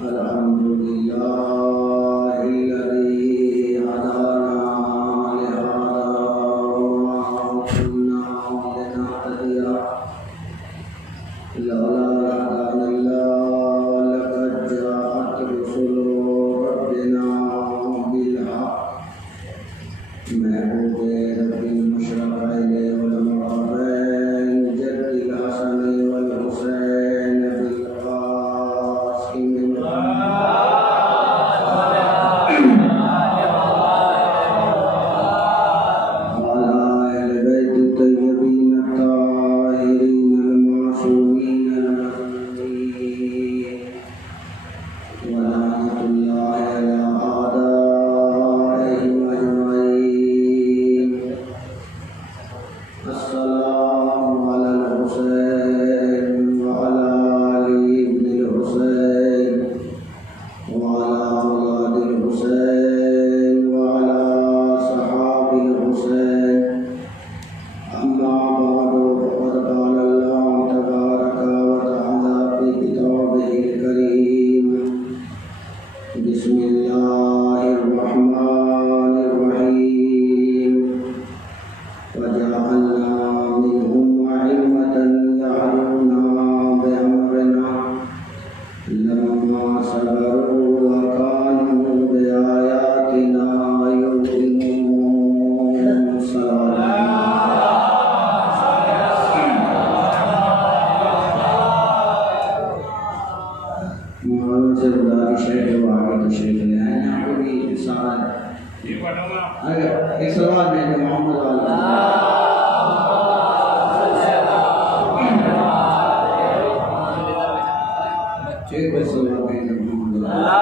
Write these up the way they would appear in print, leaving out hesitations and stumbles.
الحمد لله الذي هدانا لهذا وما كنا لنهتدي لولا أن الله لقد جاءت رسل ربنا بالحق محبوب رب المشرقين والمغربين جد الحسن والحسين بالقاسم وعلى أهل بيت الطيبين الطاهرين المعصومين المهديين ولعنة الله على أعدائهم أجمعين. السلام على الحسين وعلى علي بن الحسين وعلى أولاد الحسين وعلى صحاب الحسين. أما بعد فقد قال الله تبارك وتعالى في كتابه الكريم: بسم الله الرحمن الرحيم. وجعلنا منهم أئمة يهدون بأمرنا لما صبروا وكانوا بآياتنا يوقنون. مولانا سے گزارش ہے کہ وہ آگے تشریف لے آئیں. یہاں پہ بھی انسان اگر ایک سوال میں کہ محمد والا ٹھیک ہے سوال میں کہ محمد والا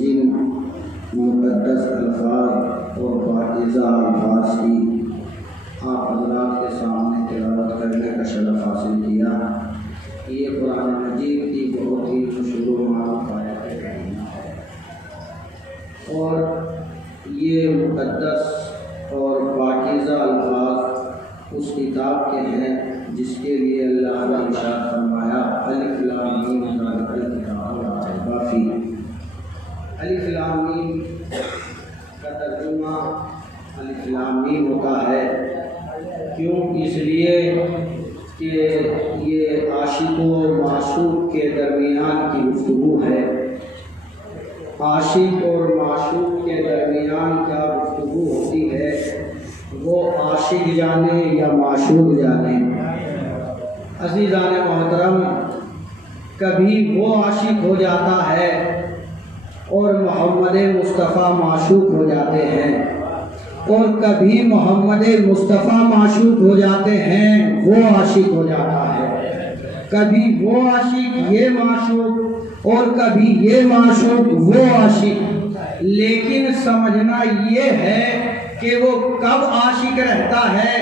جن مقدس الفاظ اور پاکیزہ الفاظ کی آپ حضرات کے سامنے تلاوت کرنے کا شرف حاصل کیا، یہ قرآن مجید کی بہت ہی مشہور و معروف آیت کریمہ ہے، اور یہ مقدس اور پاکیزہ الفاظ اس کتاب کے ہیں جس کے لیے اللہ نے ارشاد فرمایا: الف لام میم ذالک الکتاب لا ریب فیہ. الف لام میم کا ترجمہ الف لام میم ہوتا ہے. کیوں؟ اس لیے کہ یہ عاشق و معشوق کے درمیان کی گفتگو ہے. عاشق اور معشوق کے درمیان کیا گفتگو ہوتی ہے وہ عاشق جانے یا معشوق جانے. عزیزان محترم، کبھی وہ عاشق ہو جاتا ہے اور محمد مصطفیٰ معشوق ہو جاتے ہیں، اور کبھی محمد مصطفیٰ معشوق ہو جاتے ہیں وہ عاشق ہو جاتا ہے. کبھی وہ عاشق یہ معشوق اور کبھی یہ معشوق وہ عاشق. لیکن سمجھنا یہ ہے کہ وہ کب عاشق رہتا ہے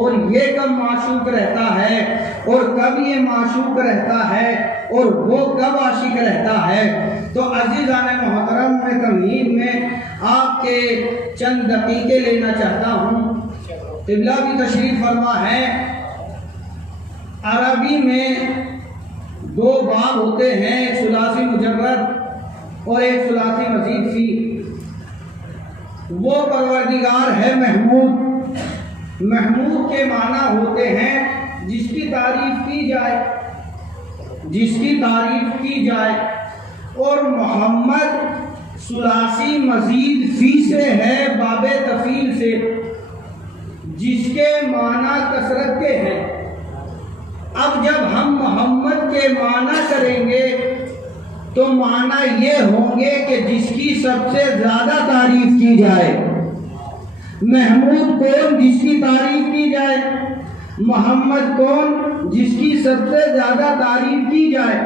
اور یہ کب معشوق رہتا ہے، اور کب یہ معشوق رہتا ہے اور وہ کب عاشق رہتا ہے. تو عزیزان محترم، میں تمہید میں آپ کے چند دقیقے لینا چاہتا ہوں. قبلہ بھی تشریف فرما ہے. عربی میں دو باب ہوتے ہیں، ایک ثلاثی مجرد اور ایک ثلاثی مزید فی. وہ پروردگار ہے محمود. محمود کے معنی ہوتے ہیں جس کی تعریف کی جائے، جس کی تعریف کی جائے. اور محمد ثلاثی مزید فی سے ہے، باب تفیل سے، جس کے معنی کثرت کے ہیں. اب جب ہم محمد کے معنی کریں گے تو معنی یہ ہوں گے کہ جس کی سب سے زیادہ تعریف کی جائے. محمود کون؟ جس کی تعریف کی جائے. محمد کون؟ جس کی سب سے زیادہ تعریف کی جائے.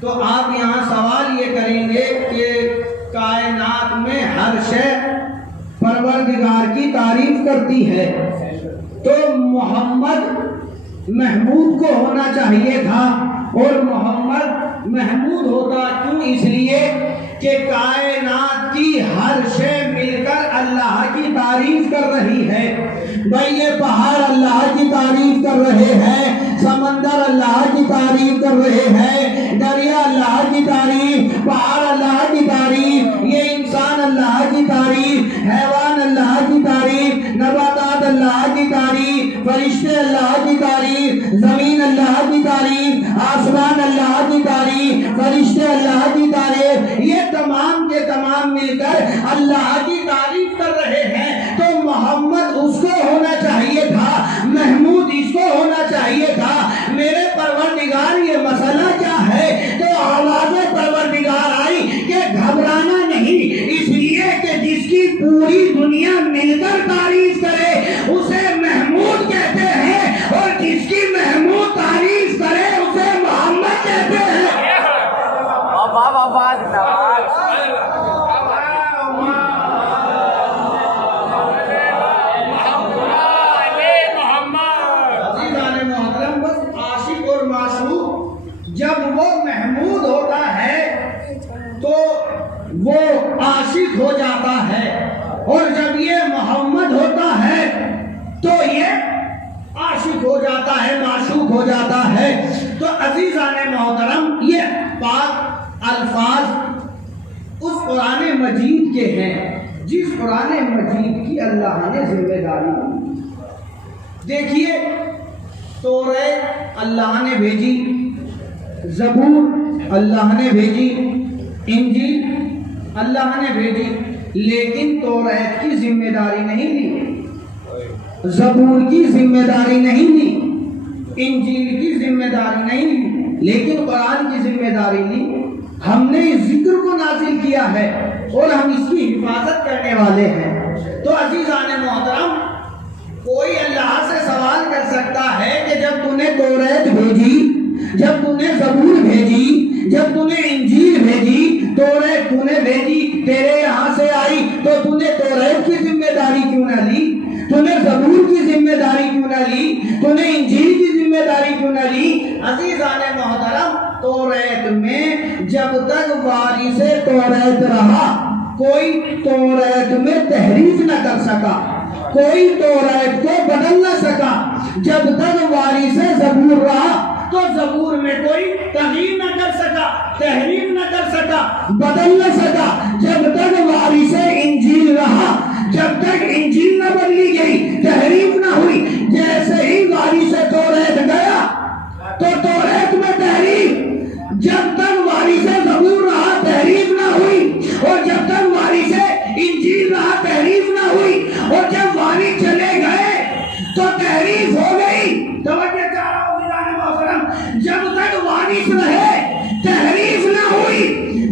تو آپ یہاں سوال یہ کریں گے کہ کائنات میں ہر شے پروردگار کی تعریف کرتی ہے تو محمد محمود کو ہونا چاہیے تھا، اور محمد محمود ہوتا کیوں؟ اس لیے کہ کائنات کی ہر شے مل کر اللہ کی تعریف کر رہی ہے۔ بھائی یہ پہاڑ اللہ کی تعریف کر رہے ہیں، سمندر اللہ کی تعریف کر رہے ہیں، دریا اللہ کی تعریف، پہاڑ اللہ کی تعریف، یہ انسان اللہ کی تعریف، حیوان اللہ کی تعریف، نباتات اللہ کی تعریف، فرشتے اللہ کی تعریف، زمین اللہ کی تعریف، آسمان اللہ کی تعریف، فرشتے اللہ کی تعریف، یہ تمام کے تمام مل کر اللہ کی تعریف کر رہے ہیں۔ تو محمد اس کو ہونا چاہیے تھا، محمود اس کو ہونا چاہیے تھا۔ میرے پروردگار یہ مسئلہ کیا ہے؟ تو آواز پروردگار آئی کہ گھبرانا نہیں، اس لیے کہ جس کی پوری دنیا مل کر تعریف کرے اسے محمود کہتے ہیں، اور جس کی محمود تعریف کرے اسے محمد کہتے ہیں۔ جب وہ محمود ہوتا ہے تو وہ عاشق ہو جاتا ہے، اور جب یہ محمد ہوتا ہے تو یہ عاشق ہو جاتا ہے، معشوق ہو جاتا ہے۔ تو عزیزان محترم، یہ پاک الفاظ اس قرآن مجید کے ہیں جس قرآن مجید کی اللہ نے ذمہ داری دی۔ دیکھیے، توریت اللہ نے بھیجی، زبور اللہ نے بھیجی، انجیل اللہ نے بھیجی، لیکن توریت کی ذمہ داری نہیں لی، زبور کی ذمہ داری نہیں لی، انجیل کی ذمہ داری نہیں لی، لیکن قرآن کی ذمہ داری لی۔ ہم نے اس ذکر کو نازل کیا ہے اور ہم اس کی حفاظت کرنے والے ہیں۔ تو عزیزان محترم، کوئی اللہ سے سوال کر سکتا ہے کہ جب تو نے توریت بھیجی، جب تو نے زبور بھیجی، جب تو نے انجیل بھیجی، توریت تو نے بھیجی، تیرے یہاں سے آئی، تو نے توریت کی ذمہ داری کیوں نہ لی؟ تو نے زبور کی ذمہ داری کیوں نہ لی؟ تو نے انجیل کی ذمہ داری کیوں نہ لی؟ عزیزان محترم، توریت میں جب تک وارث توریت رہا، کوئی توریت میں تحریف نہ کر سکا، کوئی توریت کو بدل نہ سکا۔ جب تک وارث زبور رہا تو زبور میں کوئی تغییر نہ کر سکا، تحریف نہ کر سکا، بدل نہ سکا۔ جب تک وارث انجیل رہا، جب تک انجیل نہ بدلی گئی، تحریف نہ ہوئی، جیسے ہی وارث توریت گیا تو توریت میں تحریف، جب تک وارث زبور رہا تحریف نہ ہوئی، اور جب تک وارث انجیل رہا تحریف نہ ہوئی، اور جب وارث چلے گئے تو تحریف ہو گئی۔ توجہ چاہ رہا ہوں میرے محترم، جب تک وارث رہے تحریف نہ ہوئی،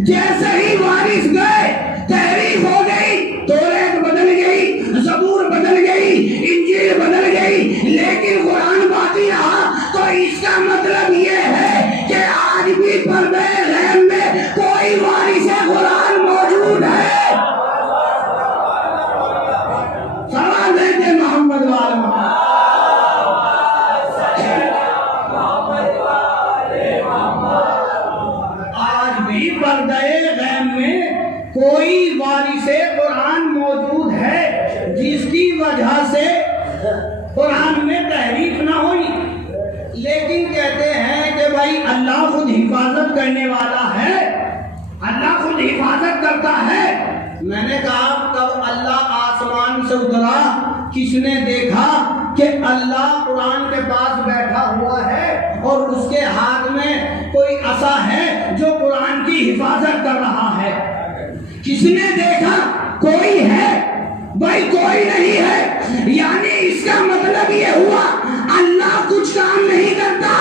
جیسے ہی وارث گئے تحریف ہو گئی، توریت بدل گئی، زبور بدل گئی، انجیل بدل گئی، لیکن قرآن باقی رہا۔ تو اس کا مطلب یہ ہے کہ آج بھی پردے غیب میں کوئی وارث قرآن موجود ہے۔ سلام دیتے محمد والا، آج بھی پردے غیب میں کوئی وارث قرآن موجود ہے جس کی وجہ سے قرآن میں تحریف نہ ہوئی، لیکن کہتے ہیں کہ بھائی اللہ خود حفاظت کرنے والا ہے، اللہ خود حفاظت کرتا ہے۔ میں نے کہا تب اللہ آسمان سے اترا، کس نے دیکھا کہ اللہ قرآن کے پاس بیٹھا ہوا ہے اور اس کے ہاتھ میں کوئی عصا ہے جو قرآن کی حفاظت کر رہا ہے؟ کس نے دیکھا؟ کوئی ہے؟ بھائی کوئی نہیں ہے۔ یعنی اس کا مطلب یہ ہوا اللہ کچھ کام نہیں کرتا،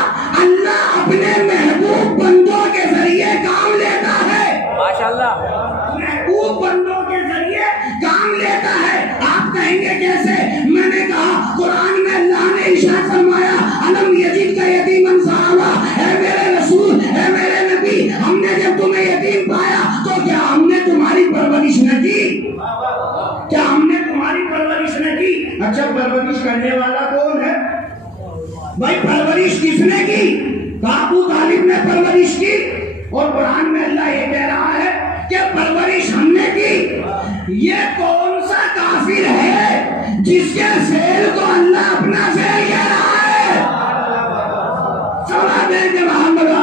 اللہ اپنے محبوب بندوں کے ذریعے کام لیتا ہے۔ ماشاءاللہ، محبوب بندوں کے ذریعے کام لیتا ہے۔ آپ کہیں گے کیسے؟ میں نے کہا قرآن میں اللہ نے ارشاد فرمایا الم یجد کا یتیما فآویٰ، اے میرے رسول، اے میرے نبی، ہم نے جب تمہیں یتیم پایا تو کیا ہم نے تمہاری پرورش نہ کی؟ کیا ہم نے تمہاری اچھا پرورش کرنے والا کون ہے بھائی؟ پرورش کس نے کی؟ ابو طالب نے پرورش کی، اور قرآن میں اللہ یہ کہہ رہا ہے کہ پرورش ہم نے کی۔ یہ کون سا کافر ہے جس کے سیل کو اللہ اپنا سیل کہہ رہا ہے؟ سوال دیں کہ محمد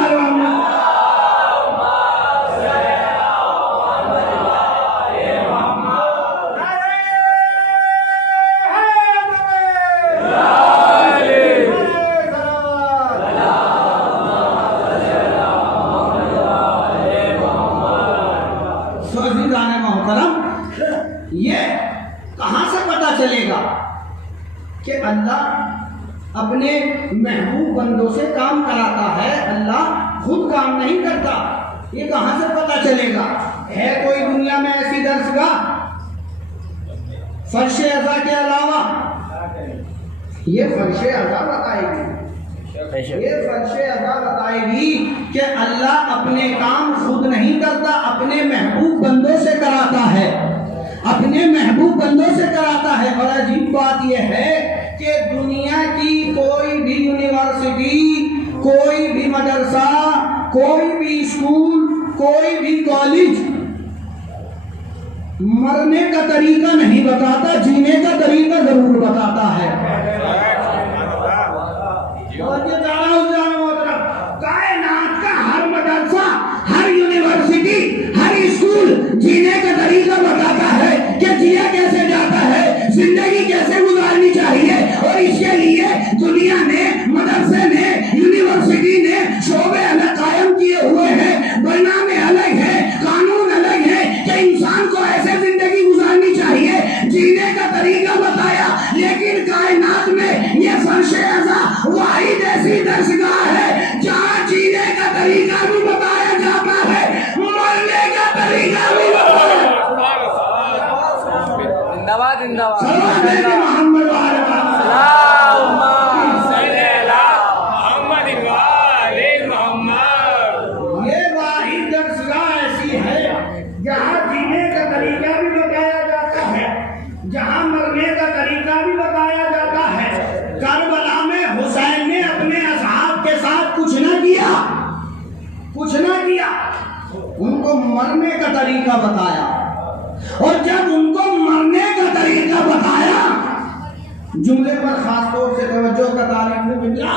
کہ اللہ اپنے محبوب بندوں سے کام کراتا ہے، اللہ خود کام نہیں کرتا۔ یہ کہاں سے پتہ چلے گا؟ ہے کوئی دنیا میں ایسی درسگاہ فرش ازا کے علاوہ؟ یہ فرش ازا بتائے گی، یہ فرش ازا بتائے گی کہ اللہ اپنے کام خود نہیں کرتا، اپنے محبوب بندوں سے کراتا ہے، اپنے محبوب بندوں سے کراتا ہے۔ اور عجیب بات یہ ہے کہ دنیا کی کوئی بھی یونیورسٹی، کوئی بھی مدرسہ، کوئی بھی اسکول، کوئی بھی کالج مرنے کا طریقہ نہیں بتاتا، جینے کا طریقہ ضرور بتاتا ہے۔ کائنات کا ہر مدرسہ، ہر یونیورسٹی، ہر اسکول جینے کا طریقہ بتاتا ہے کہ جیا کیسے جاتا ہے، زندگی کیسے گزارنی چاہیے، اور اس کے لیے دنیا نے، مدرسے نے، یونیورسٹی نے شعبے الگ قائم کیے ہوئے ہیں، برنامے الگ ہیں، قانون الگ ہے کہ انسان کو ایسے زندگی گزارنی چاہیے، جینے کا طریقہ بتایا۔ لیکن کائنات میں یہ فرش ازا واحد ایسی درسگاہ ہے جہاں جینے کا طریقہ بھی بتایا جاتا ہے، مرنے کا طریقہ بھی بتایا جاتا ہے۔ محمد یہ واحد درسگاہ ایسی ہے جہاں جینے کا طریقہ بھی بتایا جاتا ہے، جہاں مرنے کا طریقہ بھی بتایا جاتا ہے۔ کربلا میں حسین نے اپنے اصحاب کے ساتھ کچھ نہ کیا، کچھ نہ کیا، ان کو مرنے کا طریقہ بتایا، اور جب ان کو مرنے کا طریقہ بتایا، جملے پر خاص طور سے توجہ کا طالب ملا،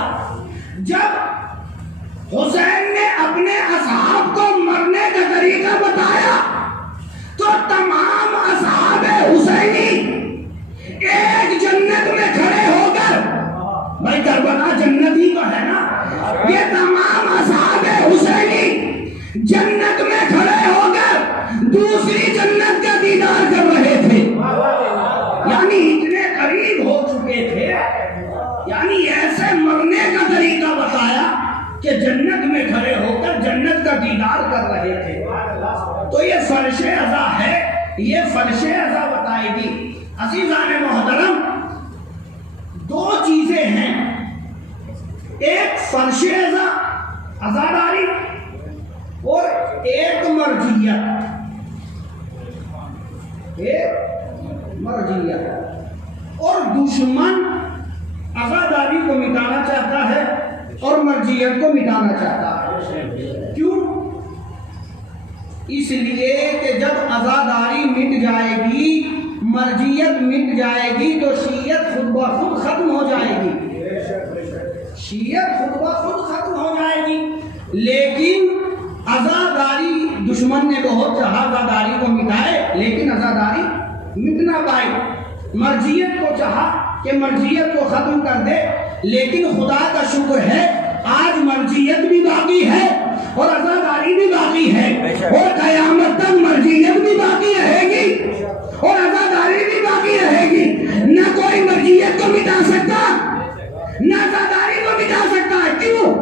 جب حسین نے اپنے اصحاب کو مرنے کا طریقہ بتایا تو تمام اصحاب حسینی ایک جنت میں کھڑے ہو کر، بھائی کربلا جنت ہی تو ہے نا، یہ تمام اصحاب حسینی جنت میں کھڑے ہو کر دوسری جنت کا دیدار کر رہے تھے، یعنی اتنے قریب ہو چکے تھے، یعنی ایسے مرنے کا طریقہ بتایا کہ جنت میں کھڑے ہو کر جنت کا دیدار کر رہے تھے۔ تو یہ فرش ازا ہے، یہ فرش ازا بتائے گی۔ عزیزان محترم، دو چیزیں ہیں، ایک فرش ازا، عزاداری، اور ایک مرجیت، ایک مرجیت۔ اور دشمن عزاداری کو مٹانا چاہتا ہے اور مرجیت کو مٹانا چاہتا ہے۔ کیوں؟ اس لیے کہ جب عزاداری مٹ جائے گی، مرجیت مٹ جائے گی، تو شیعت خود بخود ختم ہو جائے گی، شیعت خود بخود ختم ہو جائے گی۔ لیکن عزاداری، دشمن نے بہت چاہا عزاداری کو مٹائے، لیکن عزاداری مٹ نہ پائی۔ مرجیت کو چاہا کہ مرجیت کو ختم کر دے، لیکن خدا کا شکر ہے آج مرجیت بھی باقی ہے اور عزاداری بھی باقی ہے، اور قیامت تک مرجیت بھی باقی رہے گی اور عزاداری بھی باقی رہے گی۔ نہ کوئی مرجیت کو مٹا سکتا، نہ عزاداری کو مٹا سکتا ہے۔ کیوں؟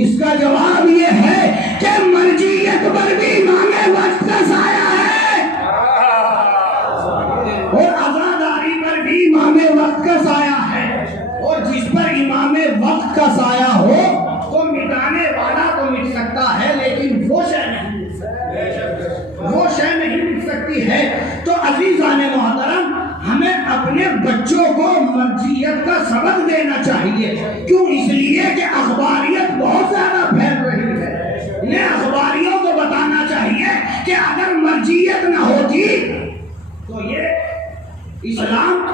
اس کا جواب یہ ہے کہ مرجیت پر بھی امام وقت کا سایہ ہے اور عزاداری پر بھی امام وقت کا سایہ ہے، اور جس پر امام وقت کا سایہ ہو تو مٹانے والا تو مٹ سکتا ہے، لیکن وہ شے نہیں مٹ سکتی، وہ شے نہیں مٹ سکتی ہے۔ تو عزیزان محترم، ہمیں اپنے بچوں کو مرجیت کا سبق دینا چاہیے. کیوں؟ اس لیے کہ اخباریت بہت زیادہ پھیل رہی ہے. انہیں اخباریوں کو بتانا چاہیے کہ اگر مرجیت نہ ہوتی تو یہ اسلام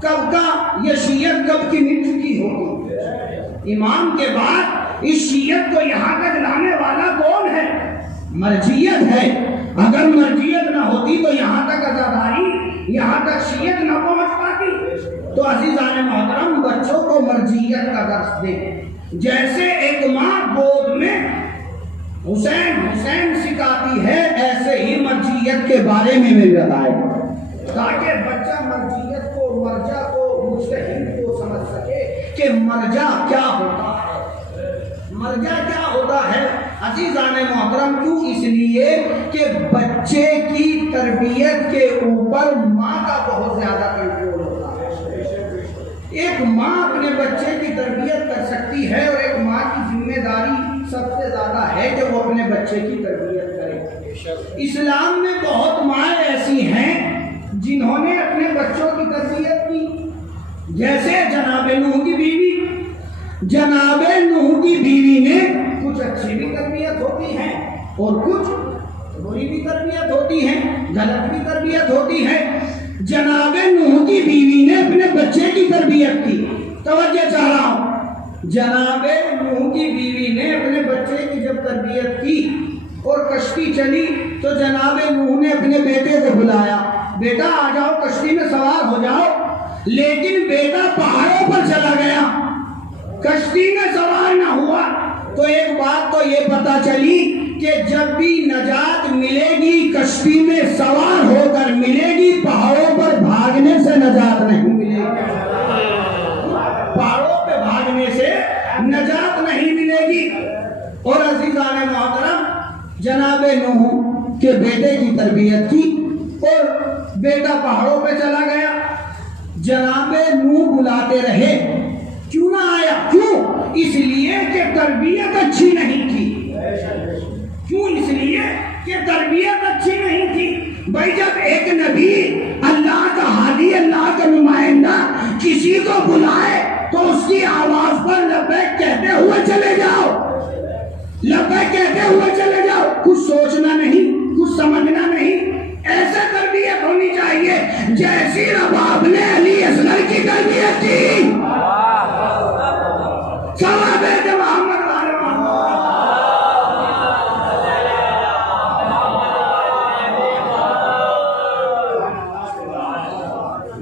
کب کا، یہ شیعت کب کی مٹ چکی ہوتی. امام کے بعد اس شیعت کو یہاں تک لانے والا کون ہے؟ مرجیت ہے. اگر مرجیت نہ ہوتی تو یہاں تک عزاداری، یہاں تک شیعت نہ پہنچ پاتی. تو عزیزان محترم، بچوں کو مرجیت کا درس دیں. جیسے ایک ماں گود میں حسین حسین سکھاتی ہے، ایسے ہی مرجیت کے بارے میں بتائے تاکہ بچہ مرجیت کو، مرجع کو، مجتہد کو سمجھ سکے کہ مرجع کیا ہوتا ہے. مرجع کیا ہوتا ہے عزیزان محترم؟ کیوں؟ اس لیے کہ بچے کی تربیت کے اوپر ماں کا بہت زیادہ کنٹرول ہوتا ہے. ایک ماں اپنے بچے کی تربیت کر سکتی ہے، اور ایک ماں کی ذمہ داری سب سے زیادہ ہے کہ وہ اپنے بچے کی تربیت کرے. اسلام میں بہت مائیں ایسی ہیں جنہوں نے اپنے بچوں کی تربیت کی. جیسے جناب نوح کی بیوی. جناب نوح کی بیوی نے کچھ اچھی بھی تربیت ہوتی ہے اور کچھ بری بھی تربیت ہوتی ہے، غلط بھی تربیت ہوتی ہے. جناب نوح کی بیوی نے اپنے بچے کی تربیت کی. توجہ چاہ رہا ہوں. جناب نوح کی بیوی نے اپنے بچے کی جب تربیت کی اور کشتی چلی تو جناب نوح نے اپنے بیٹے کو بلایا، بیٹا آ جاؤ کشتی میں سوار ہو جاؤ. لیکن بیٹا پہاڑوں پر چلا گیا، کشتی میں سوار نہ ہوا. تو ایک بات تو یہ پتہ چلی کہ جب بھی نجات ملے گی کشتی میں سوار ہو کر ملے گی، پہاڑوں پر بھاگنے سے نجات نہیں ملے گی. پہاڑوں پہ بھاگنے سے نجات نہیں ملے گی. اور عزیزان محترم، جناب نوح کے بیٹے کی تربیت کی اور بیٹا پہاڑوں پہ چلا گیا. جناب نوح بلاتے رہے، کیوں نہ آیا؟ کیوں؟ اس لیے کہ تربیت اچھی نہیں تھی. کیوں؟ اس لیے کہ تربیت اچھی نہیں تھی. بھائی جب ایک نبی، اللہ کا ہادی، اللہ کا نمائندہ کسی کو بلائے تو اس کی آواز پر لبیک کہتے ہوئے چلے جاؤ، لبیک کہتے ہوئے چلے جاؤ. کچھ سوچنا نہیں، کچھ سمجھنا نہیں. ایسے تربیت ہونی چاہیے جیسی رباب نے علی اصغر کی تربیت کی. صحابہ محمد والے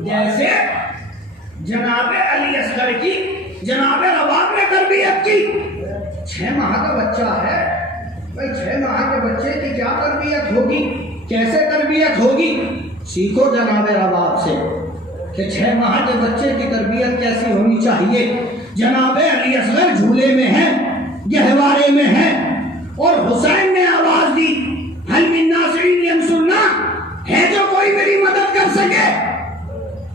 جیسے جناب علی اصغر کی جناب رباب نے تربیت کی. 6 ماہ کا بچہ ہے بھائی، 6 ماہ کے بچے کی کیا تربیت ہوگی، کیسے تربیت ہوگی؟ سیکھو جناب رباب سے کہ 6 ماہ کے بچے کی تربیت کیسی ہونی چاہیے. جناب علی اصغر جھولے میں ہیں، گہوارے میں ہیں، اور حسین نے آواز دی، حل من ناصر ینصرنا، ہے جو کوئی میری مدد کر سکے.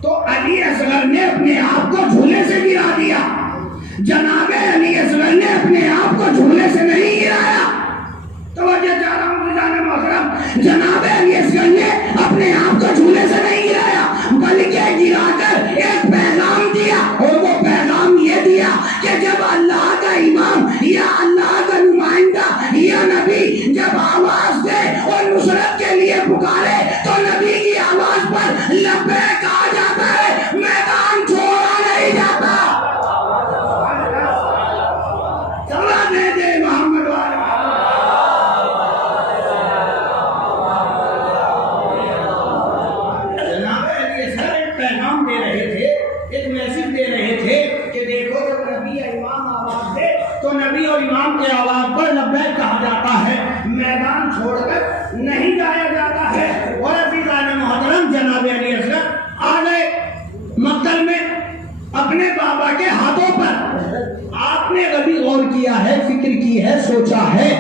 تو علی اصغر نے اپنے آپ کو جھولے سے گرا دیا. جناب علی اصغر نے اپنے آپ کو جھولے سے نہیں گرایا. توجہ چاہ رہا ہوں جناب محترم، جناب علی اصغر نے اپنے آپ کو جھولے سے نہیں گرایا بلکہ گرا کر ایک پیغام دیا. اور وہ پیغام یہ دیا کہ جب اللہ کا امام یا اللہ کا نمائندہ یا نبی جب آواز دے اور نصرت کے لیے پکارے تو نبی کی آواز پر لبیک آ جاتا ہے، میدان چھوڑا نہیں جاتا. چلا دے محمد والے. پیغام دے رہے تھے، ایک میسج دے رہے تھے کہ دیکھو جب نبی یا امام آواز دے تو نبی اور امام کے آواز پر لبیک کہا جاتا ہے، میدان چھوڑ کر نہیں جایا جاتا ہے. اور عزیزان محترم، جناب علی اصغر آ گئے مقتل میں اپنے بابا کے ہاتھوں پر. آپ نے کبھی غور کیا ہے، فکر کی ہے، سوچا ہے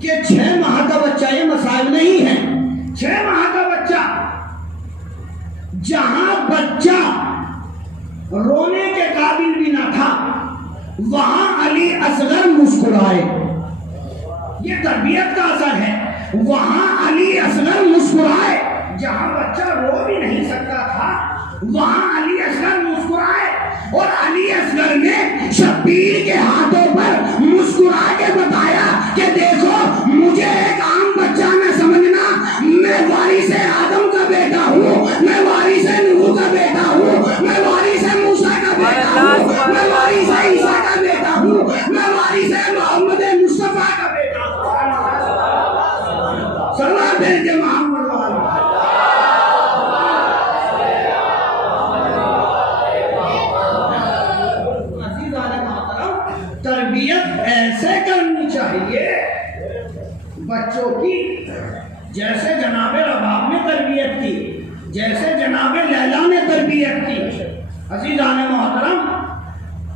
کہ 6 ماہ کا بچہ یہ مسائل نہیں ہے. 6 ماہ کا بچہ، جہاں بچہ رونے کے قابل بھی نہ تھا وہاں علی اصغر مسکرائے. یہ تربیت کا اثر ہے. وہاں علی اصغر مسکرائے. جہاں بچہ رو بھی نہیں سکتا تھا وہاں علی اصغر مسکرائے. اور علی اصغر نے شبیر کے ہاتھوں پر مسکرا کے بتایا کہ دیکھو مجھے ایک عام بچہ نہ سمجھنا، میں وارث آدم کا بیٹا ہوں، میں وارث نوح کا بیٹا ہوں، میں وارث موسیٰ کا بیٹا ہوں، میں وارث عیسیٰ کا بیٹا ہوں، میں وارث محمد مصطفیٰ کا بیٹا ہوں۔ صلوات بھیجے محمد والا۔ تربیت ایسے کرنی چاہیے بچوں کی جیسے جناب رباب نے تربیت کی، جیسے جناب لیلا نے تربیت کی۔ عزیزان محترم،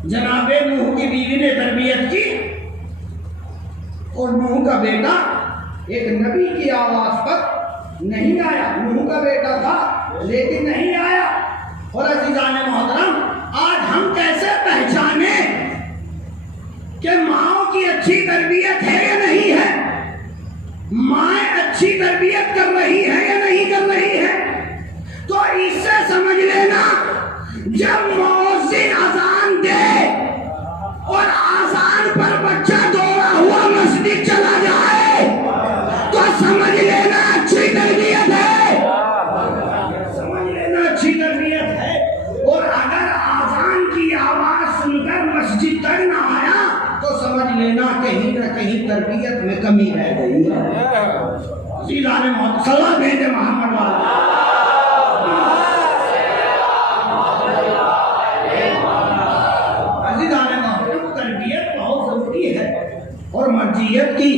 جناب نوح کی بیوی نے تربیت کی اور نوح کا بیٹا ایک نبی کی آواز پر نہیں آیا، نوح کا بیٹا تھا لیکن نہیں آیا۔ اور عزیزان محترم، آج ہم کیسے پہچانیں کہ ماں کی اچھی تربیت ہے یا نہیں ہے، ماں اچھی تربیت کر رہی ہے یا نہیں کر رہی ہے؟ تو اس سے سمجھ لینا جب مؤذن اذان دے اور اذان پر بچہ دوڑا ہوا مسجد چلا جائے تو سمجھ لینا اچھی تربیت ہے، سمجھ لینا اچھی تربیت ہے۔ اور اگر اذان کی آواز سن کر مسجد تک نہ آیا تو سمجھ لینا کہیں نہ کہیں تربیت میں کمی رہ گئی ہے۔ عزیزان محترم، صلوات بھیجے محمد والا۔ عزیزان محترم، تربیت بہت ضروری ہے اور مرجعیت کی،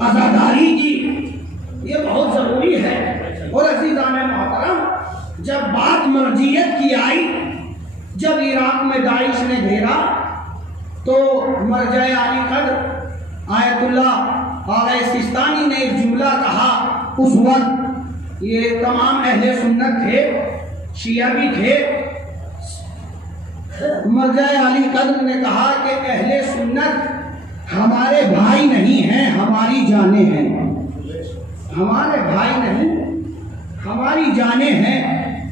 عزاداری کی، یہ بہت ضروری ہے۔ اور عزیزان محترم، جب بات مرجعیت کی آئی، جب عراق میں داعش نے گھیرا تو مرجع علی قدر آیت اللہ آغا سستانی نے ایک جملہ کہا۔ اس وقت یہ تمام اہل سنت تھے، شیعہ بھی تھے۔ مرجع علی قدر نے کہا کہ اہل سنت ہمارے بھائی نہیں ہیں، ہماری جانیں ہیں، ہمارے بھائی نہیں ہماری جانیں ہیں۔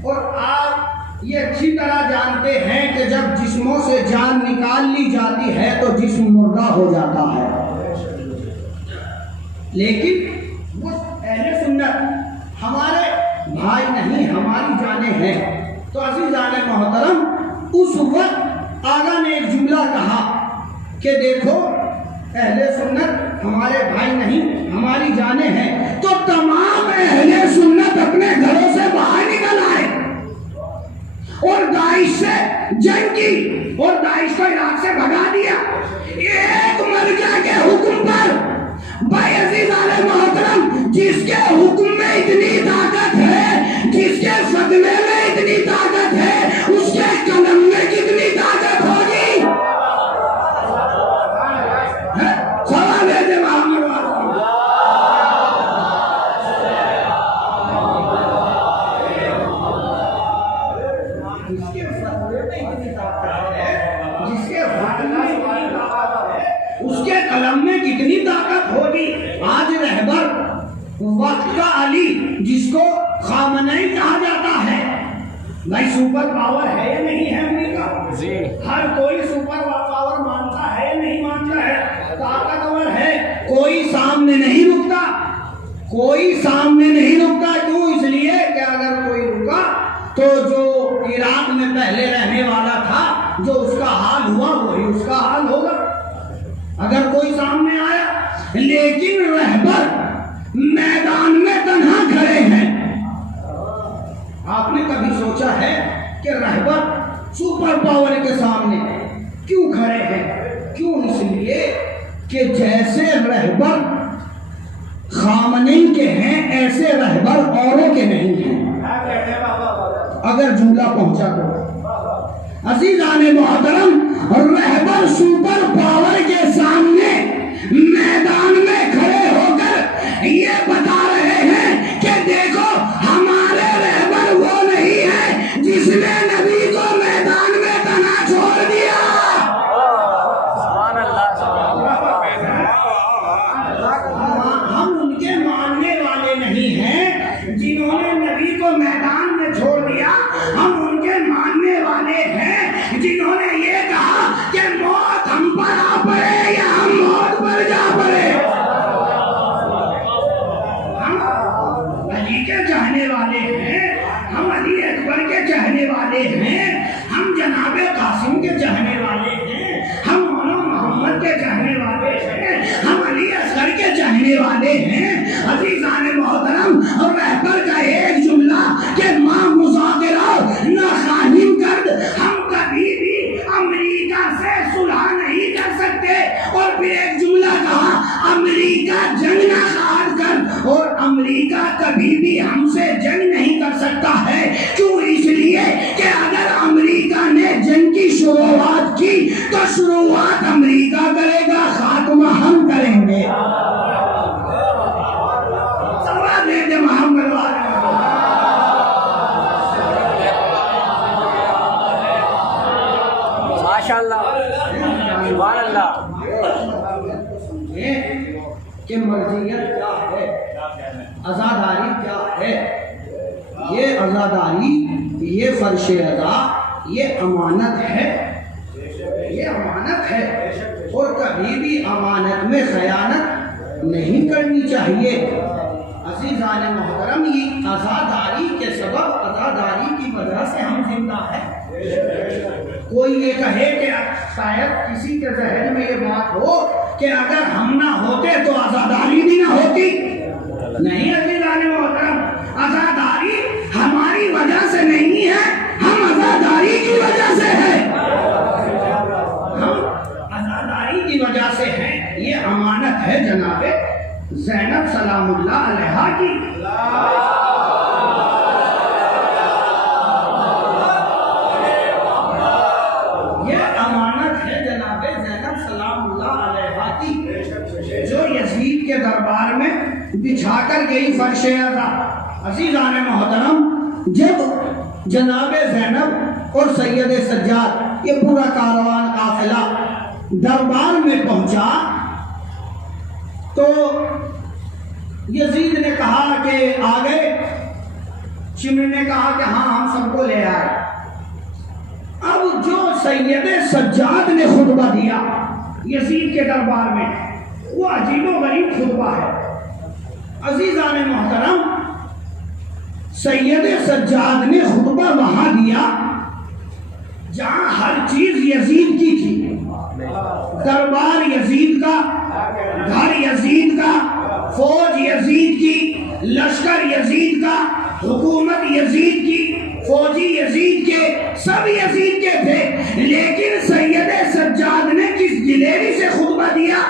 اور آپ یہ اچھی طرح جانتے ہیں کہ جب جسموں سے جان نکال لی جاتی ہے تو جسم مردہ ہو جاتا ہے، لیکن وہ اہل سنت ہمارے بھائی نہیں، ہماری جانیں ہیں۔ تو عزیزان محترم، اس وقت آقا نے ایک جملہ کہا کہ دیکھو اہل سنت ہمارے بھائی نہیں، ہماری جانیں ہیں۔ تو تمام اہل سنت اپنے گھروں سے باہر نکل آئے اور داعش سے جنگ کی اور داعش کو عراق سے بھگا دیا ایک مرجع کے حکم پر۔ بھائی عزیزان محترم، جس کے حکم میں اتنی طاقت ہے، جس کے فتوے میں اتنی طاقت ہے، اس کے قلم میں کتنی طاقت ہوگی؟ سوال ہے جب محمد اس کے قلم میں کتنی طاقت ہوگی؟ آج رہبر وقت کا علی جس کو خامنئی کہا جاتا ہے، بھائی سپر پاور ہے یا نہیں ہے امریکہ؟ ہر کوئی سپر پاور مانتا ہے یا نہیں مانتا ہے؟ طاقتور ہے، کوئی سامنے نہیں رکتا، کوئی سامنے نہیں رکتا۔ کیوں؟ اس لیے کہ اگر کوئی رکا تو جو عراق میں پہلے رہنے والا تھا، جو اس کا حال ہوا وہی اس کا حال ہوگا اگر کوئی سامنے آیا۔ لیکن رہبر میدان میں تنہا کھڑے ہیں۔ آپ نے کبھی سوچا ہے کہ رہبر سپر پاور کے سامنے کیوں کھڑے ہیں؟ کیوں؟ اس لیے کہ جیسے رہبر خامنئی کے ہیں ایسے رہبر اوروں کے نہیں ہیں، اگر جملہ پہنچا تو۔ عزیزان محترم، رہبر سپر پاور کے سامنے میدان میں کھڑے ہو کر یہ بتا رہے ہیں کہ دیکھو ہمارے رہبر وہ نہیں ہے جس نے نبی کو میدان میں تنہا چھوڑ دیا۔ ہم ان کے ماننے والے نہیں ہیں جنہوں نے نبی کو میدان میں چھوڑ دیا، ہم ان کے ماننے والے والے ہیں، ہم جناب قاسم کے چاہنے والے ہیں، ہم مولانا محمد کے چاہنے والے ہیں، ہم علی اصغر کے چاہنے والے ہیں۔ عزیزان محترم، اور رہبر کا ایک جملہ کہ ماں مذاکرہ نہ خواہیم کرد، ہم کبھی بھی امریکہ سے صلح نہیں کر سکتے۔ اور پھر ایک جملہ کہا امریکہ جنگ نہ خواہد کر، اور امریکہ کبھی بھی ہم سے جنگ نہیں کر سکتا ہے۔ کیوں؟ اس لیے کہ اگر امریکہ نے جنگ کی شروعات کی تو شروعات امریکہ کرے گا، خاتمہ ہم کریں گے۔ سوال دے دے محمد والے ماشاءاللہ سبحان اللہ۔ کہ مرضیت کیا ہے، عزاداری کیا ہے؟ یہ عزاداری، یہ فرش رضا، یہ امانت ہے، یہ امانت ہے، اور کبھی بھی امانت میں خیانت نہیں کرنی چاہیے۔ عزیزان محترم، یہ عزاداری کے سبب، عزاداری کی وجہ سے ہم زندہ ہیں۔ کوئی یہ کہے کہ شاید کسی کے ذہن میں یہ بات ہو کہ اگر ہم نہ ہوتے تو عزاداری بھی نہ ہوتی۔ نہیں عزیزان محترم، عزاداری ہماری وجہ سے نہیں ہے، ہم عزاداری کی وجہ سے ہے، ہم عزاداری کی وجہ سے ہیں۔ یہ امانت ہے جناب زینب سلام اللہ علیہا کی۔ یہ امانت ہے جناب زینب سلام اللہ علیہا کی، جو یزید کے دربار میں بچھا کر گئی فرش رضا۔ عزیزان محترم، جب جناب زینب اور سید سجاد یہ پورا کاروان قافلہ دربار میں پہنچا تو یزید نے کہا کہ آ گئے، شمر نے کہا کہ ہاں ہم سب کو لے آئے۔ اب جو سید سجاد نے خطبہ دیا یزید کے دربار میں، وہ عجیب و غریب خطبہ ہے۔ عزیزان محترم، سید سجاد نے خطبہ وہاں دیا جہاں ہر چیز یزید کی تھی، دربار یزید کا، گھر یزید کا، فوج یزید کی، لشکر یزید کا، حکومت یزید کی، فوجی یزید کے، سب یزید کے تھے۔ لیکن سید سجاد نے کس دلیری سے خطبہ دیا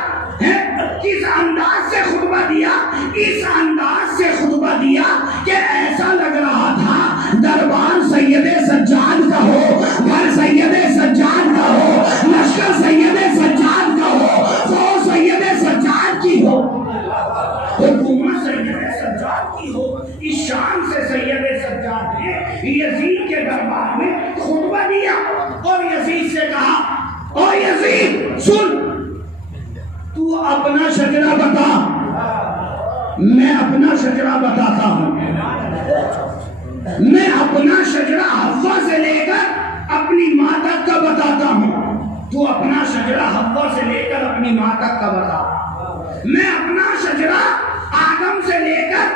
ہے، کس انداز سے خطبہ دیا، اس انداز سے خطبہ دیا کہ ایسا لگ رہا تھا دربار سید سجاد کا ہو، گھر سید سجاد کا ہو، لشکر سید سجاد کا ہو، فوج سید سجاد کی ہو، حکومت سید سجاد کی ہو۔ اس شان سے سید سجاد نے یزید کے دربار میں خطبہ دیا اور یزید سے کہا، او یزید سن، تو اپنا شجرہ بتا، میں اپنا شجرہ بتاتا ہوں۔ میں اپنا شجرہ حوا سے لے کر اپنی ماں تک کا بتاتا ہوں، تو اپنا شجرہ حوا سے لے کر اپنی ماں تک کا بتا۔ میں اپنا شجرہ آدم سے لے کر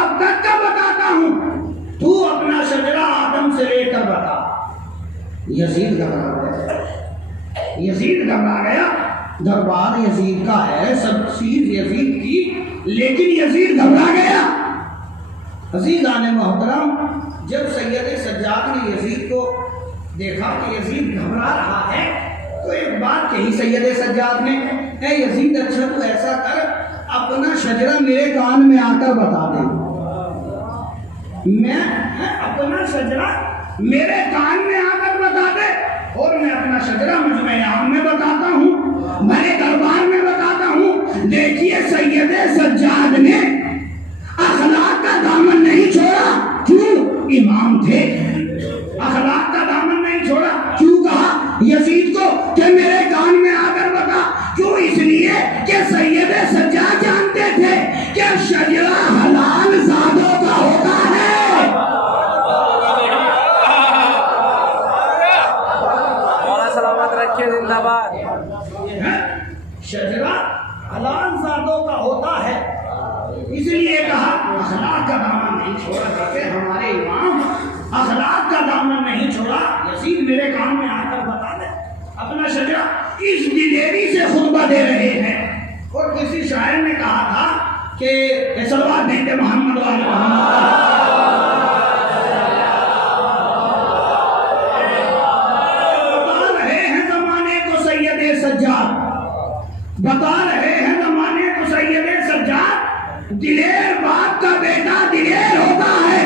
اب تک کا بتاتا ہوں، تو اپنا شجرہ آدم سے لے کر بتا۔ یزید گھبرا گیا، یزید گھبرا گیا، دربار یزید کا ہے، سب چیز یزید کی، لیکن یزید گھبرا گیا۔ عزیزان محترم، جب سید سجاد نے یزید کو دیکھا کہ یزید گھبرا رہا ہے تو ایک بات کہی سید سجاد نے، اے یزید اچھا تو ایسا کر، اپنا شجرہ میرے کان میں آ کر بتا دے۔ میں اپنا شجرہ میرے کان میں آ کر بتا دے، اور میں اپنا شجرہ مجمع عام میں بتاتا ہوں، بڑے دربار میں بتاتا ہوں۔ دیکھیے سید سجاد نے اخلاق کا دامن نہیں چھوڑا، کیوں؟ امام تھے، اخلاق کا دامن نہیں چھوڑا۔ کیوں کہا یزید کو کہ میرے کان میں آ کر بتا؟ کیوں؟ اس لیے کہ سید سجاد جانتے تھے کہ شجرہ حلال زادوں کا ہوتا ہے۔ سلامت رکھے، زندہ باد۔ شجرہ حلال زادوں کا ہوتا ہے، اس لیے کہا اخلاق کا دامن نہیں چھوڑا کرتے ہمارے امام، اخلاق یزید میرے کان میں آ کر بتا دے اپنا شجرہ کس دلیری سے خطبہ دے رہے ہیں. اور کسی شاعر نے کہا تھا کہ صلوات دیں گے محمد و آل محمد. بتا رہے ہیں زمانے کو سید سجاد، بتا رہے ہیں زمانے کو سید سجاد، دلیر باپ کا بیٹا دلیر ہوتا ہے،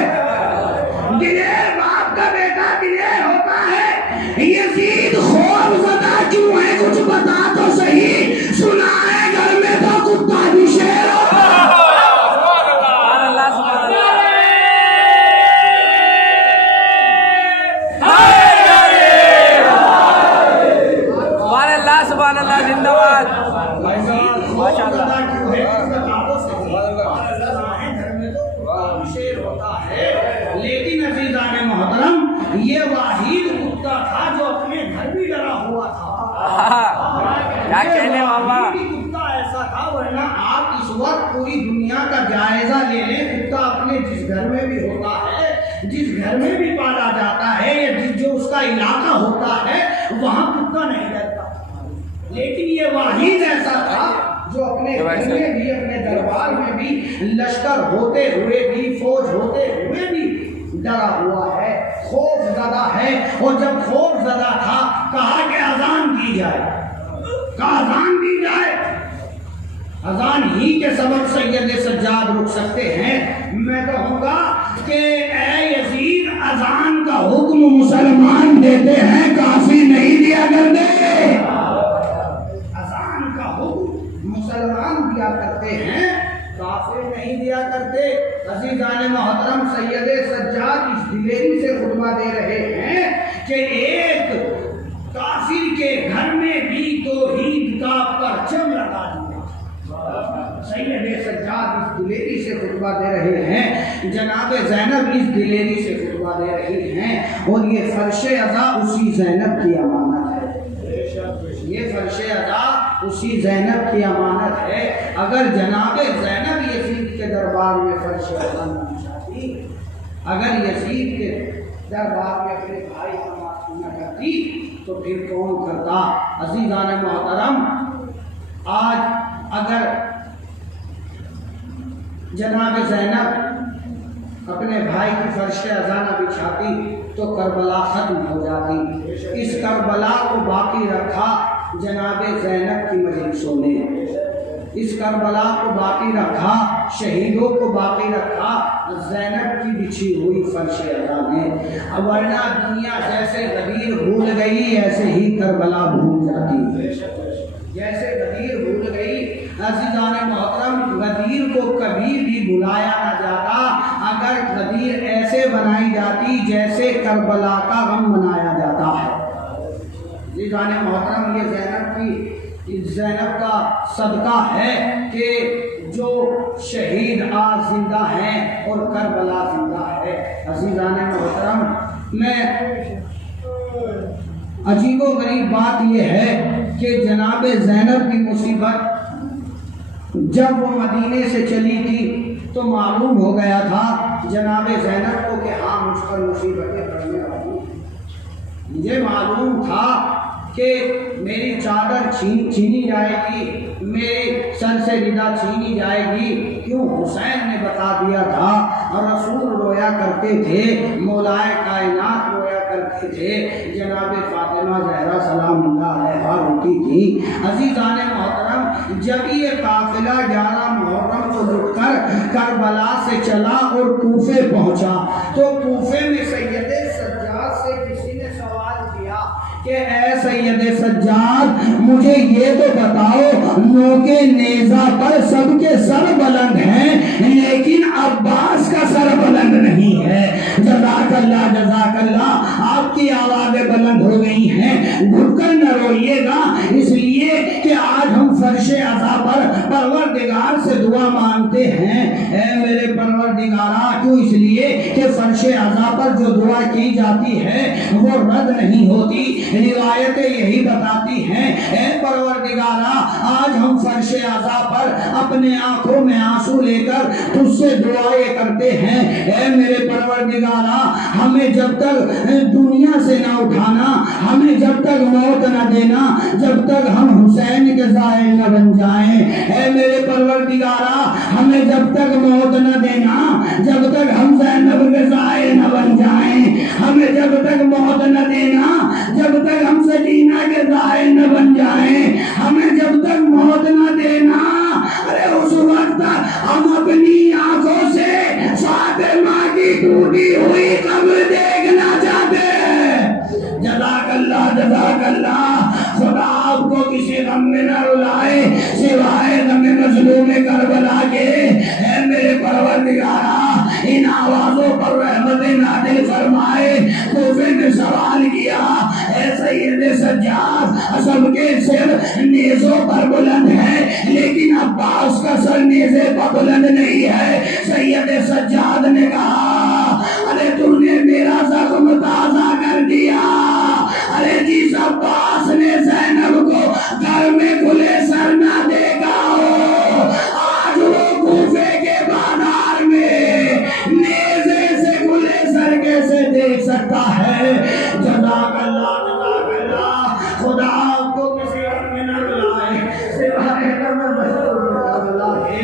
دلیر باپ کا بیٹا دلیر ہوتا ہے. یزید خوف زدہ کیوں ہے کچھ بتا تو صحیح، سنا ہے گھر میں تو کتا بھی شیر ہوتا ہے. سبحان اللہ زندہ باد. ماشاء اللہ. لیکن عزیزان محترم یہ واحد کتا تھا جو اپنے گھر بھی ڈرا ہوا تھا. کیا کہنے بابا. کتا ایسا تھا، ورنہ آپ اس وقت پوری دنیا کا جائزہ لے لیں، کتا اپنے جس گھر میں بھی ہوتا ہے، جس گھر میں بھی پالا جاتا ہے یا جو اس کا علاقہ ہوتا ہے وہاں کتا نہیں رہتا. لیکن یہ واحد ایسا تھا جو اپنے گھر میں بھی، اپنے دربار میں بھی، لشکر ہوتے ہوئے بھی، فوج ہوتے ہوئے بھی ڈرا ہوا ہے، خوف زدہ ہے. اور جب خوف زدہ تھا کہا کہ اذان کی جائے، کہا اذان دی جائے. اذان ہی کے سبب سید سجاد رک سکتے ہیں. میں کہوں گا کہ اے یزید اذان کا حکم مسلمان دیتے ہیں، کافی نہیں دیا کرتے. مسلمان دیا کرتے ہیں، کافر نہیں دیا کرتے. عزیزان محترم سید سجاد اس دلیری سے خطبہ دے رہے ہیں کہ ایک کافر کے گھر میں بھی توحید کا پرچم لگا دیا. سید سجاد اس دلیری سے خطبہ دے رہے ہیں، جناب زینب اس دلیری سے خطبہ دے رہی ہیں. اور یہ فرش ادا اسی زینب کی امانت ہے، یہ فرش ادا اسی زینب کی امانت ہے. اگر جناب زینب یزید کے دربار میں فرش ادا نہ بچھاتی، اگر یزید کے دربار میں اپنے بھائی کا معافی نہ کرتی تو پھر کون کرتا. عزیزان محترم آج اگر جناب زینب اپنے بھائی کی فرش ادا نہ بچھاتی تو کربلا ختم ہو جاتی. اس کربلا کو باقی رکھا جناب زینب کی مجلسوں نے، اس کربلا کو باقی رکھا، شہیدوں کو باقی رکھا زینب کی بچھی ہوئی فرش ادا نے. ورنہ دنیا جیسے غدیر بھول گئی ایسے ہی کربلا بھول جاتی، جیسے غدیر بھول گئی. عزیزان محترم غدیر کو کبھی بھی بلایا نہ جاتا اگر غدیر ایسے بنائی جاتی جیسے کربلا کا غم منایا جاتا ہے. عزیزان محترم یہ زینب کا صدقہ ہے کہ جو شہید آج زندہ ہیں اور کربلا زندہ ہے. عزیزان محترم میں عجیب و غریب بات یہ ہے کہ جناب زینب کی مصیبت جب وہ مدینے سے چلی تھی تو معلوم ہو گیا تھا جناب زینب کو کہ ہاں مجھ پر مصیبتیں پڑنے والی. مجھے معلوم تھا کہ میری چادر چھینی جائے گی، میرے سر سے ردا چھینی جائے گی. کیوں؟ حسین نے بتا دیا تھا اور رسول رویا کرتے تھے، مولائے کائنات رویا کرتے تھے، جناب فاطمہ زہرا سلام اللہ علیہا روتی تھی. عزیزان محترم جب یہ قافلہ 11 محرم کو لٹ کر کربلا سے چلا اور کوفے پہنچا تو کوفے میں سید سجاد سے کسی نے سوال کیا کہ اے سید سجاد مجھے یہ تو بتاؤ، نوکے نیزہ پر سب کے سر بلند ہیں لیکن عباس کا سر بلند نہیں ہے. جزاک اللہ جزاک اللہ، آپ کی آوازیں بلند ہو گئی ہیں، گھٹ کر نہ روئیے گا، اس لیے کہ آج ہم فرش عزا پر پروردگار سے دعا مانگتے ہیں، اے میرے پروردگارا، کیوں؟ اس لیے کہ فرش عزا پر جو دعا کی جاتی ہے وہ رد نہیں ہوتی۔ روایتیں یہی بتاتی ہیں، اے پروردگارا، آج ہم فرش عزا پر اپنے آنکھوں میں آنسو لے کر تجھ سے دعائیں کرتے ہیں، اے میرے پروردگارا، ہمیں جب تک دنیا سے نہ اٹھانا، ہمیں جب تک موت نہ دینا، جب تک ہم حسین کے زائر نہ بن جائیں۔ اے میرے پروردگارا، ہمیں جب تک موت نہ دینا، جب تک ہم زینب کے زائر نہ بن جائیں، ہمیں جب تک موت نہ دینا، جب تک ہم سکینہ کے زائر نہ بن جائیں، ہمیں جب تک موت نہ دینا، ارے اس وقت ہم اپنی آنکھوں سے فاطمہ کی ٹوٹی ہوئی قبر دیکھنا چاہتے ہیں۔ جزاک اللہ، جزاک اللہ۔ خدا آپ کو کسی غم میں نہ رلائے سوائے غم مظلوم کربلا کے۔ اے میرے پروردگارا، ان آوازوں پر رحمت نازل فرمائے۔ کوفے نے سوال کیا، اے سید سجاد، سب کے سر نیزوں پر بلند ہے لیکن عباس کا سر نیزے پر بلند نہیں ہے۔ سید سجاد نے کہا، ارے تو نے میرا زخم تازہ کر دیا۔ ارے جس عباس نے زینب کو گھر میں کھلے سر نہ دیکھا ہو، آج وہ کوفے کے بازار میں نیزے سے کھلے سر کیسے دیکھ سکتا ہے؟ جزاک اللہ، جزاک اللہ۔ خدا آپ کو کسی غم میں نہ رلائے سوائے غم مظلوم کربلا کے۔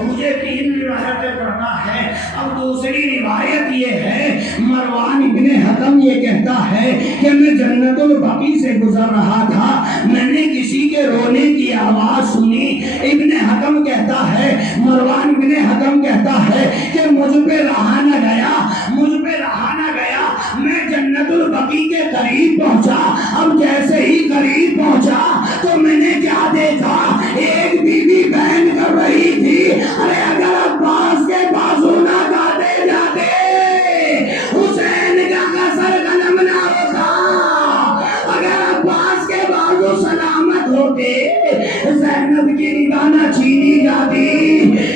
مجھے 3 روایتیں پڑھنا ہے۔ اب دوسری روایت یہ ہے، مروان ابن حکم یہ کہتا ہے کہ میں جنت البقیع سے گزر رہا تھا، میں نے کسی کے رونے کی آواز سنی۔ ابن حکم کہتا ہے، مروان ابن حکم کہتا ہے کہ مجھ پہ رہا نہ گیا، مجھ پہ رہا نہ گیا، میں جنت البقیع کے قریب پہنچا۔ اب جیسے ہی قریب پہنچا تو میں نے کیا دیکھا، ایک بی بی بہن کر رہی تھی، ارے اگر عباس کے بازو نہ کاٹے جاتے، حسین کا قصر قلم نہ ہوتا، اگر عباس کے بازو سلامت ہوتے، زینب کی نگاہ نہ چھینی جاتی۔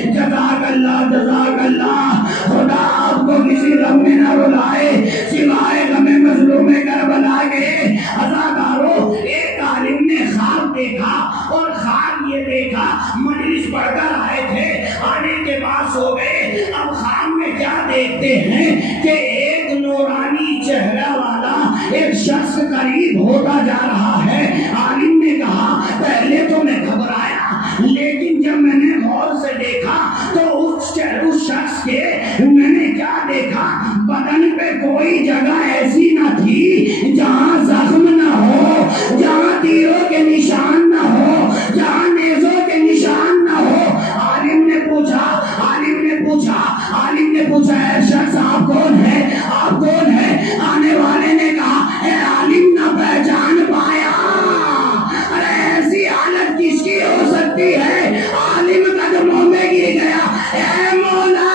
جزاک اللہ، جزاک اللہ۔ خدا آپ کو کسی غم میں نہ رلائے سوائے غم مظلوم کربلا کے۔ عزادارو، ایک عالم نے خواب دیکھا اور خواب یہ دیکھا، مجلس پڑھ کر آئے تھے، آنے کے بعد سو گئے۔ اب خواب میں کیا دیکھتے ہیں کہ ایک نورانی چہرہ والا ایک شخص قریب ہوتا جا رہا ہے۔ عالم نے کہا، پہلے تو میں گھبرایا لیکن جب میں نے غور سے دیکھا تو اس شخص کے میں نے کیا دیکھا، بدن پہ کوئی جگہ ایسی نہ تھی جہاں زخم نہ ہو، جہاں تیروں کے نشان نہ ہو، جہاں نیزوں کے نشان نہ ہو۔ عالم نے پوچھا، اے شخص آپ کون ہے، آپ کون ہے؟ آنے والے نے کہا، اے عالم نہ پہچان پایا؟ ارے ایسی حالت کس کی ہو سکتی ہے؟ عالم قدموں میں گر گیا، اے مولا۔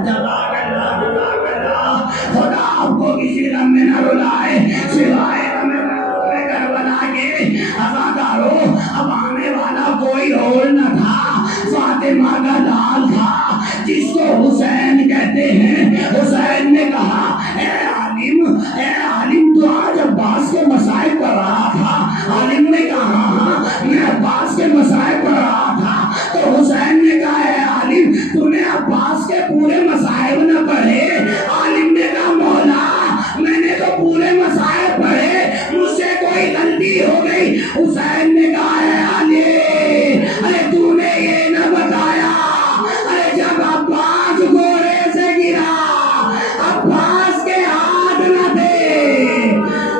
جزاک اللہ، جزاک اللہ۔ خدا آپ کو کسی غم میں نہ رلائے سوائے غم کربلا کے۔ عزادارو، اب آنے والا کوئی اور نہ تھا، فاطمہ کا لال تھا جس کو حسین کہتے ہیں۔ حسین نے کہا، اے عالم تو آج عباس کے مسائب پڑھ رہا تھا۔ عالم نے کہا، ہاں میں عباس کے مسائب پڑھ رہا تھا۔ تو حسین نے کہا، اے عالم تو نے عباس کے پورے مسائب نہ پڑھے؟ عالم نے کہا، مولا میں نے تو پورے مسائب پڑھے، مجھ سے کوئی غلطی ہو گئی۔ حسین نے کہا، اے عالم، ارے تو نے یہ نہ بتایا، ارے جب عباس گھوڑے سے گرا عباس کے ہاتھ نہ تھے۔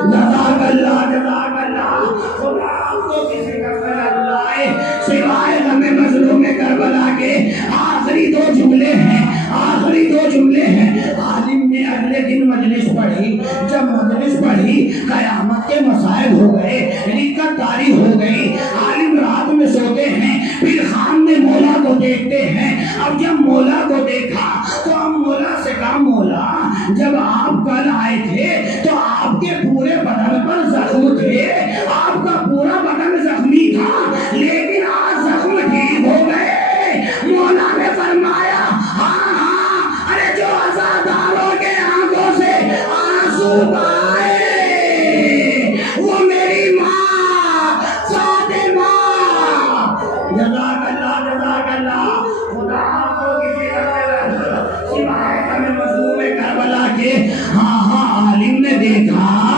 جزاک اللہ، جزاک اللہ۔ خدا آپ کو کسی کا خیر لائے سوائے غم مظلوم کربلا کے۔ آخری 2 جملے ہیں، آخری 2 جملے ہیں۔ عالم نے اگلے دن مجلس پڑھی، جب مجلس پڑھی قیامت کے مسائل ہو گئے، رکعت طاری ہو گئی۔ عالم رات میں سوتے ہیں، پھر خان نے مولا کو دیکھتے ہیں۔ اب جب مولا کو دیکھا تو اب مولا سے کہا، مولا جب آپ کل آئے تھے تو آپ کے پورے بدن پر زخم تھے، آپ کا پورا بدن ہاں ہاں عالم نے دیکھا